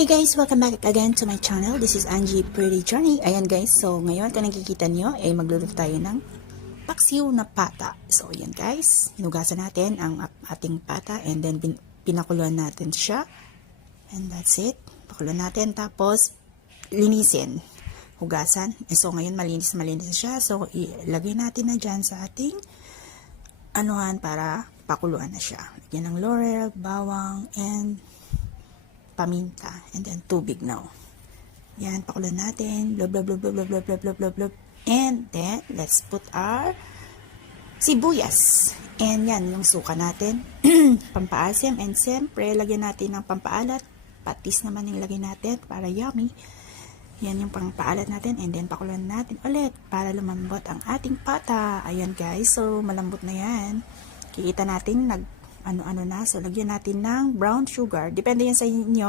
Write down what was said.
Hey guys, welcome back again to my channel. This is Angie Pretty Journey. Ayan guys, so ngayon kung nakikita nyo, ay magluluto tayo ng paksiw na pata. So ayan guys, hinugasan natin ang ating pata and then pinakuluan natin siya. And that's it. Pakuluan natin tapos linisin. Hugasan. So ngayon malinis siya. So ilagay natin na dyan sa ating anuhan para pakuluan na siya. Lagyan ng laurel, bawang, and paminta, and then tubig now. Yan, pakulan natin. Blub, blub, blub, blub, blub, blub, blub, blub, blub. And then, let's put our sibuyas. And yan, yung suka natin. Pampaasim. And siyempre, lagyan natin ng pampaalat. Patis naman yung lagyan natin para yummy. Yan yung pampaalat natin. And then, pakulan natin ulit para lumambot ang ating pata. Ayan guys, so malambot na yan. Kikita natin, ano na. So, lagyan natin ng brown sugar. Depende yan sa inyo